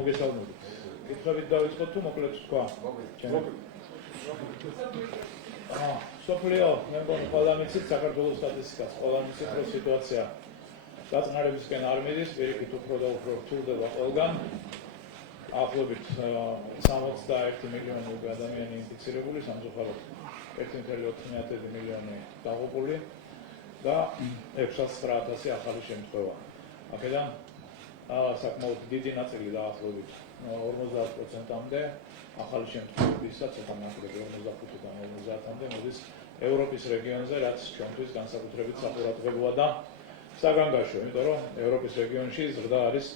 მოგესალმებით. კითხვებით დავიწყოთ თუ მოკლედ თქვა? სოფლიო, მე მგონი ყველა მიცით საქართველოს სტატისტიკას, ყველა მიცით რომ სიტუაცია დაწყნარებისკენ არ მიდის, პირიქით უფრო და უფრო რთულდება ყველგან. ახლობით 61 მილიონი უკვე ადამიანი ინფიცირებული, სამწუხაროდ 1.4 მილიონი დაღუპული და 609,000 ახალი შემთხვევა. აქედან საკმაოდ დიდი ნაწილი დაახლოებით 50%-მდე ახალი შემთხვევებისა, ცოტა ნაკლები 45-დან 50-მდე მოდის ევროპის რეგიონზე, რაც ჩვენთვის განსაკუთრებით საყურადღებოა და საგანგაშო, იმიტომ რომ ევროპის რეგიონში ზრდა არის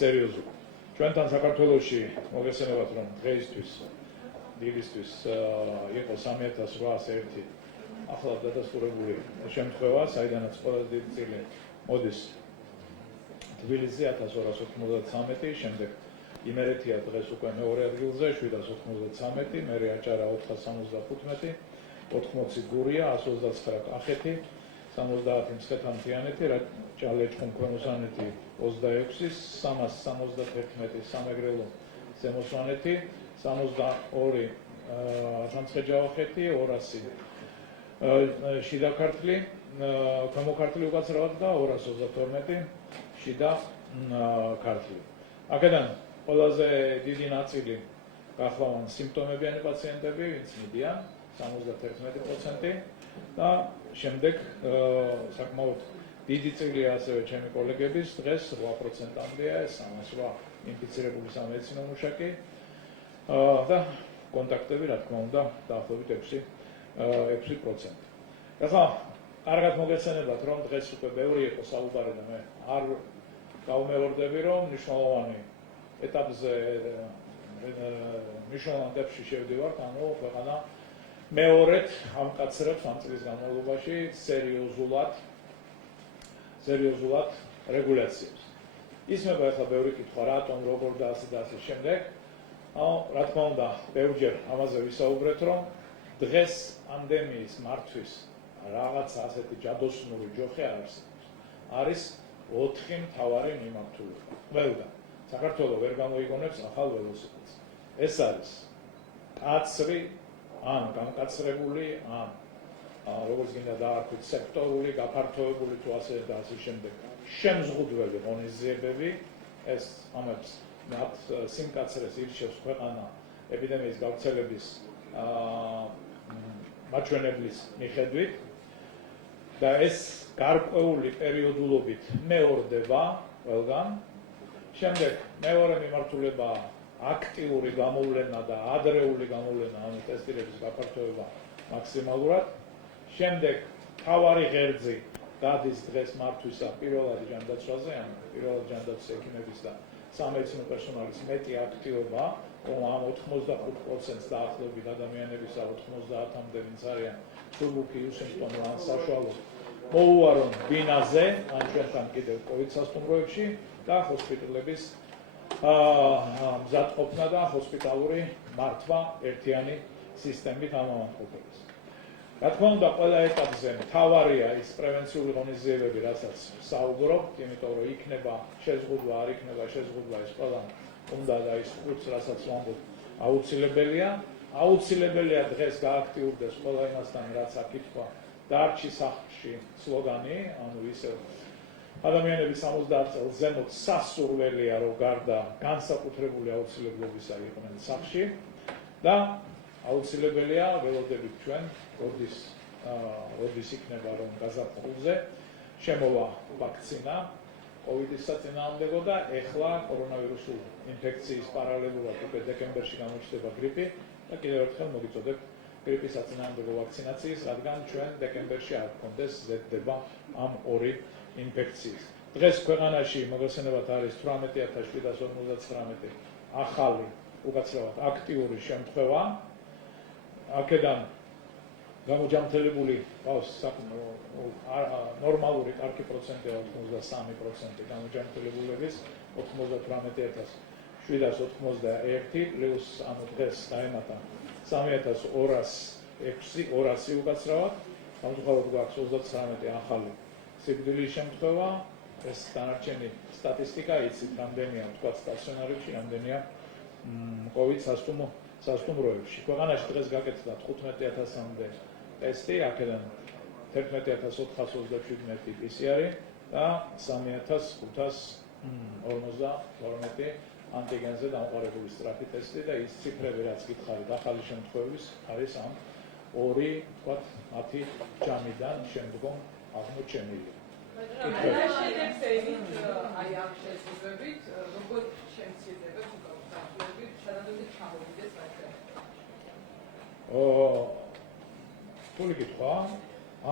სერიოზული. ჩვენთან საქართველოში მოგესალმებით, რომ დღეისთვის დილისთვის იყო 3801 ახლად დადასტურებული შემთხვევა, საიდანაც ყველაზე დიდი წილი მოდის თბილისზე 1293, შემდეგ იმერეთია დღეს უკვე მეორე ადგილზე 793, მერე აჭარა 475, 80 გურია, 129 კახეთი, 70 მცხეთა-მთიანეთი, ჭალე-ჭქუნ ქვემოსვანეთი 26, 371 სამეგრელო ზემო სვანეთი, 62 სამცხე-ჯავახეთი, 200 შიდა ქართლი, ქვემო ქართლი უკაცრავად და 232 შიდა ქართლი. აქედან ყველაზე დიდი ნაწილი გახლავან სიმპტომებიანი პაციენტები, ვინც მიდიან 71% და შემდეგ საკმაოდ დიდი წილია ასევე ჩემი კოლეგების, დღეს 8%-მდეა ეს 308 ინფიცირებული სამედიცინო მუშაკი და კონტაქტები, რა თქმა უნდა, დაახლოებით 6%. ახლა კარგად მოგესალმებათ, რომ დღეს უკვე ბევრი იყო საუბარი და მე არ გავმეორდები, რომ მნიშვნელოვანი ეტაპზე მნიშვნელოვან ეტაპში შევდივართ, ანუ ქვეყანა მეორედ ამკაცრებს ამ წლის განმავლობაში სერიოზულად რეგულაციებს. ისმება ახლა ბევრი კითხვა, რატომ, როგორ და ასე და ასე შემდეგ. რა თქმა უნდა, ბევრჯერ ამაზე ვისაუბრეთ, რომ დღეს პანდემიის მართვის რაღაც ასეთი ჯადოსნური ჯოხი არ არსებობს. არის 4 მთავარი მიმართულება. ყველგან. საქართველოს ვერ გამოიგონებს ახალ ველოსიპედს. ეს არის კაცრი ან გამკაცრებული ან როგორც გინდა დაარქვით სექტორული, გაფართოებული თუ ასე და ასე შემდეგ შემზღუდველი ღონისძიებები, ეს ამებს მათ სიმკაცრეს ირჩევს ქვეყანა ეპიდემიის გავრცელების მაჩვენებლის მიხედვით და ეს გარკვეული პერიოდულობით მეორდება ყველგან. შემდეგ მეორე მიმართულება აქტიური გამოვლენა და ადრეული გამოვლენა, ანუ ტესტირების გაფართოება მაქსიმალურად. შემდეგ თავარი ღერძი დადის დღეს მართვისა პირველად ჯანდაცვაზე, ანუ პირველად ჯანდაცვის ექიმების და სამედიცინო პერსონალის მეტი აქტივობა, რომ ამ 85%-ს დაახლოებით ადამიანებისა 90-მდე ვინც არიან სრულუფი უსიმპტომო ან საშუალო მოუვარონ ბინაზე, ან ჩვენთან კიდევ COVID სასტუმროებში და ჰოსპიტალების მზადყოფნა და ჰოსპიტალური მართვა ერთიანი სისტემით ამავდროულად. რა თქმა უნდა, ყველა ეტაპზე მთავარია ის პრევენციული ღონისძიებები, რასაც საუბრობთ, იმიტომ რომ იქნება შეზღუდვა, არ იქნება შეზღუდვა, ეს ყველა უნდა და ის ხუთს, რასაც ვამბობ, აუცილებელია. აუცილებელია დღეს გააქტიურდეს ყველა იმასთან, რაც აკითხვა დარჩი სახლში სლოგანი, ანუ ისევ ადამიანები 70 წელს ზემოთ სასურველია, რომ გარდა განსაკუთრებული აუცილებლობისა იყვნენ სახლში და აუცილებელია ველოდებით ჩვენ, როდის იქნება რომ გაზაფხულზე შემოვა ვაქცინა COVID-ის საწინააღმდეგო და ეხლა კორონავირუსულ ინფექციის პარალელურად უკვე დეკემბერში გამოჩნდება გრიპი და კიდევ ერთხელ მოგიწოდებთ გრიპის საწინააღმდეგო ვაქცინაციის, რადგან ჩვენ დეკემბერში არ გქონდეს ზრდება ამ ორი ინფექციის. დღეს ქვეყანაში მოგესალმებით არის 18759 ახალი უკაცრავად აქტიური შემთხვევა. აქედან გამოჯამთელებული ყავს ნორმალური კარგი პროცენტია 83%, გამოჯამთელებულების 98791 პლუს ანუ დღეს დაემატა 3206 უკაცრავად, სამწუხაროდ გვაქვს 39 ახალი სიკვდილის შემთხვევა, ეს დანარჩენი სტატისტიკა იცით, რამდენია თქვა სტაციონარებში, რამდენია COVID სასტუმროებში. ქვეყანაში დღეს გაკეთდა 15,000-მდე ტესტი, აქედან 11,427 PCR და 3,552 ანტიგენზე დამყარებული სწრაფი ტესტი და ის ციფრები, რაც გითხარით, ახალი შემთხვევის არის ამ 2, თქვათ, 10 ჯამიდან შემდგომ აღმოჩენილი. თული კითხვა,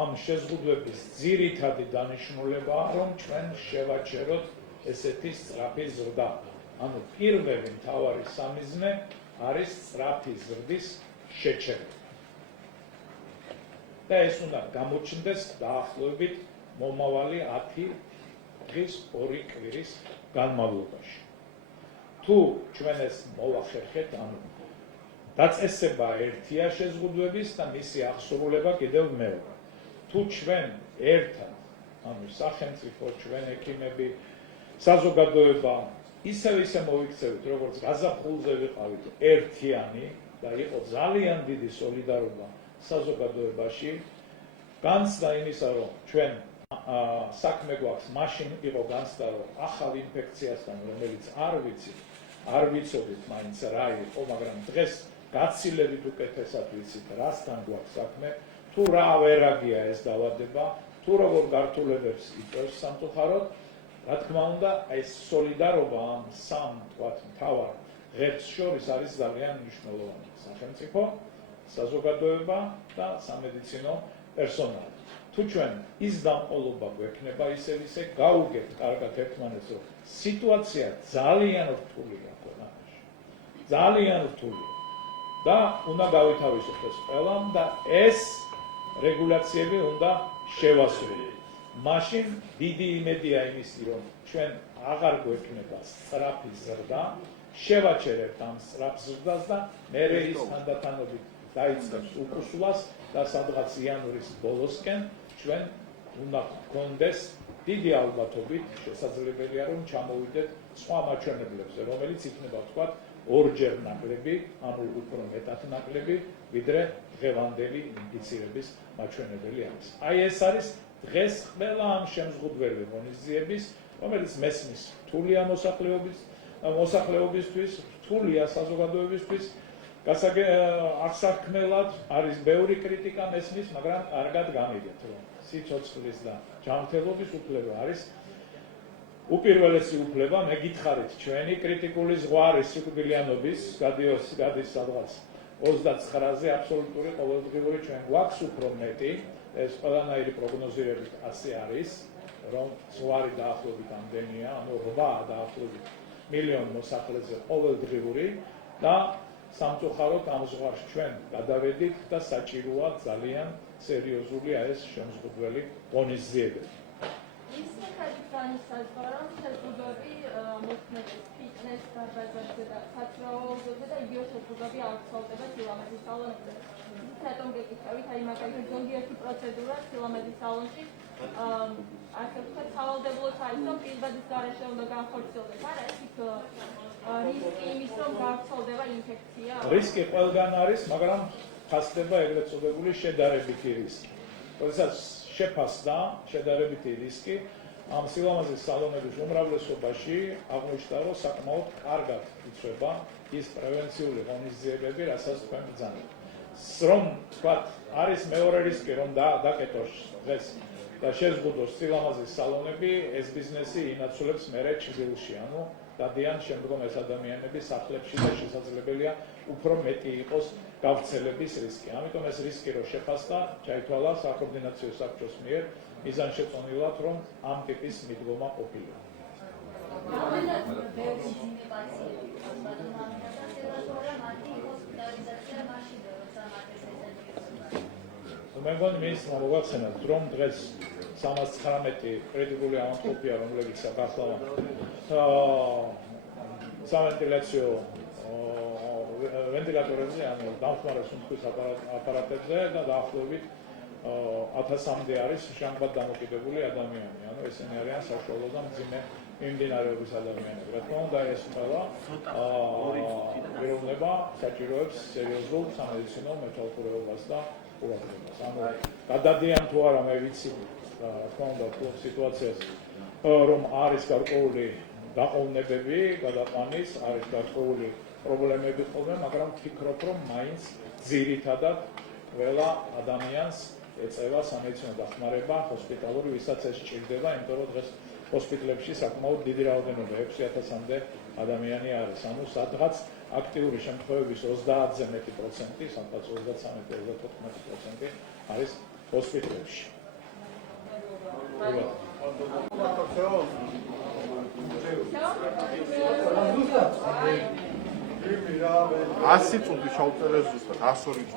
ამ შეზღუდვების ძირითადი დანიშნულებაა, რომ ჩვენ შევაჩეროთ ესეთი სწრაფი ზრდა. ანუ პირველი მთავარი სამიზნე არის სწრაფი ზრდის შეჩერება. და ეს უნდა გამოჩნდეს დაახლოებით მომავალი 10 დღის 2 კვირის განმავლობაში. თუ ჩვენ ეს მოვახერხეთ, ანუ დაწესება ერთია შეზღუდვების და მისი აღსრულება კიდევ მეორე. თუ ჩვენ ერთად, ანუ სახელმწიფო, ჩვენ ექიმები, საზოგადოება ისე მოვიქცევით, როგორც გაზაფხულზე ვიყავით ერთიანი და იყო ძალიან დიდი სოლიდარობა საზოგადოებაში, განცდა იმისა, რომ ჩვენ საქმე გვაქვს, მაშინ იყო განცდა, რომ ახალ ინფექციასთან, რომელიც არ ვიცოდით მაინც რა იყო, მაგრამ დღეს გაცილებით უკეთესად ვიცით, რასთან გვაქვს საქმე, თუ რა ვერაგია ეს დაავადება, თუ როგორ გართულებებს იწვევს სამწუხაროდ, რა თქმა უნდა, ეს სოლიდარობა ამ სამ თქვათ მთავარ ღერძს შორის არის ძალიან მნიშვნელოვანი. სახელმწიფო, საზოგადოება და სამედიცინო პერსონალი. თუ ჩვენ ის დამყოლობა გვექნება ისე გავუგებთ კარგად ერთმანეთს, რომ სიტუაცია ძალიან რთულია ქვეყანაში. ძალიან რთულია. და უნდა გავითავისოთ ეს ყველამ და ეს რეგულაციები უნდა შევასრულოთ. მაშინ დიდი იმედია იმისი, რომ ჩვენ აღარ გვექნება სწრაფი ზრდა, შევაჩერებთ ამ სწრაფ ზრდას და მერე ის თანდათანობით დაიწყებს უკუსვლას და სადღაც იანვრის ბოლოსკენ ჩვენ უნდა გქონდეს დიდი ალბათობით შესაძლებელია, რომ ჩამოვიდეთ სხვა მაჩვენებლებზე, რომელიც იქნება ვთქვათ ორჯერ ნაკლები, ანუ უფრო მეტად ნაკლები, ვიდრე დღევანდელი ინფიცირების მაჩვენებელი არის. აი ეს არის დღეს ყველა ამ შემზღუდველი ღონისძიების, რომელიც მესმის რთულია მოსახლეობისთვის, რთულია საზოგადოებისთვის, აღსაქმელად არის ბევრი კრიტიკა მესმის, მაგრამ კარგად გამიგეთ, რომ სიცოცხლის და ჯანმრთელობის უფლება არის უპირველესი უფლება. მე გითხარით, ჩვენი კრიტიკული ზღვარი სიკვდილიანობის გადის სადღაც 29-ზე, აბსოლუტური ყოველდღიური ჩვენ გვაქვს უფრო მეტი. ეს ყველანაირი პროგნოზირებით ასე არის, რომ ზღვარი დაახლოებით ამდენია, ანუ 8 დაახლოებით მილიონ მოსახლეზე ყოველდღიური და სამწუხაროდ ამ ზღვარში ჩვენ გადავედით და საჭიროა ძალიან სერიოზული ეს შემზღუდველი ღონისძიებები. ის კალიფრანის საზღვარომ შეზღუდვები მოქმედებს ფიტნეს დარბაზებზე და საცხოვრებლებზე და იგივე შეზღუდვები აუცილებლობა სილამაზის სალონებზე. რატომ გეკითხავით, აი მაგალითად ზოგიერთი პროცედურა სილამაზის სალონში ასე ვთქვათ, სავალდებულოდ არის, რომ პირბადის გარეშე უნდა განხორციელდეს. არა, ეს რისკი იმის, რომ გავრცელდება ინფექცია? რისკი ყველგან არის, მაგრამ ხასდება ეგრეთ წოდებული შედარებითი რისკი. როდესაც შეფასდა შედარებითი რისკი, ამ სილამაზის სალონების უმრავლესობაში აღმოჩნდა, რომ საკმაოდ კარგად იცვება ის პრევენციული ღონისძიებები, რასაც თქვენ ბრძანებთ. რომ თქვათ, არის მეორე რისკი, რომ დაკეტოს დღეს და შეზღუდოს სილამაზის სალონები, ეს ბიზნესი ინაცვლებს მერე ჩრდილში, ანუ დადიან შემდგომ ეს ადამიანები სახლებში და შესაძლებელია უფრო მეტი იყოს გავრცელების რისკი. ამიტომ ეს რისკი რო შეფასდა, ჩაითვალა საკოორდინაციო საბჭოს მიერ მიზანშეწონილად, რომ ამ ტიპის მიდგომა ყოფილა. მე მგონი მის მოგახსენებთ, რომ დღეს 319 კრიტიკული ავადმყოფია, რომლებიც გახლავდა სავენტილაციო ვენტილატორებზე, ანუ დამხმარე სუნთქვის აპარატებზე და დაახლოებით 1000-მდე არის ჟანგბად დამოკიდებული ადამიანი. ანუ ესენი არიან საშუალო და მძიმე მიმდინარეობის ადამიანები. რა თქმა უნდა, ეს ყველა პიროვნება საჭიროებს სერიოზულ სამედიცინო მეთვალყურეობას და ყურადღებას. ანუ გადადიან თუ არა მე ვიცი, რა თქმა უნდა, სიტუაციაზე, რომ არის გარკვეული დაყოვნებები, გადაყვანის, არის გარკვეული პრობლემები ხოლმე, მაგრამ ვფიქრობ, რომ მაინც ძირითადად ყველა ადამიანს ეწევა სამედიცინო დახმარება ჰოსპიტალური, ვისაც ეს სჭირდება, იმიტომ რომ დღეს ჰოსპიტალებში საკმაოდ დიდი რაოდენობა 6000-მდე ადამიანი არის. ანუ სადღაც აქტიური შემთხვევების 30-ზე მეტი პროცენტი, სადღაც 33-34% არის ჰოსპიტალებში. ასი წუთი ჩავწერე ზუსტად 102 წუთი.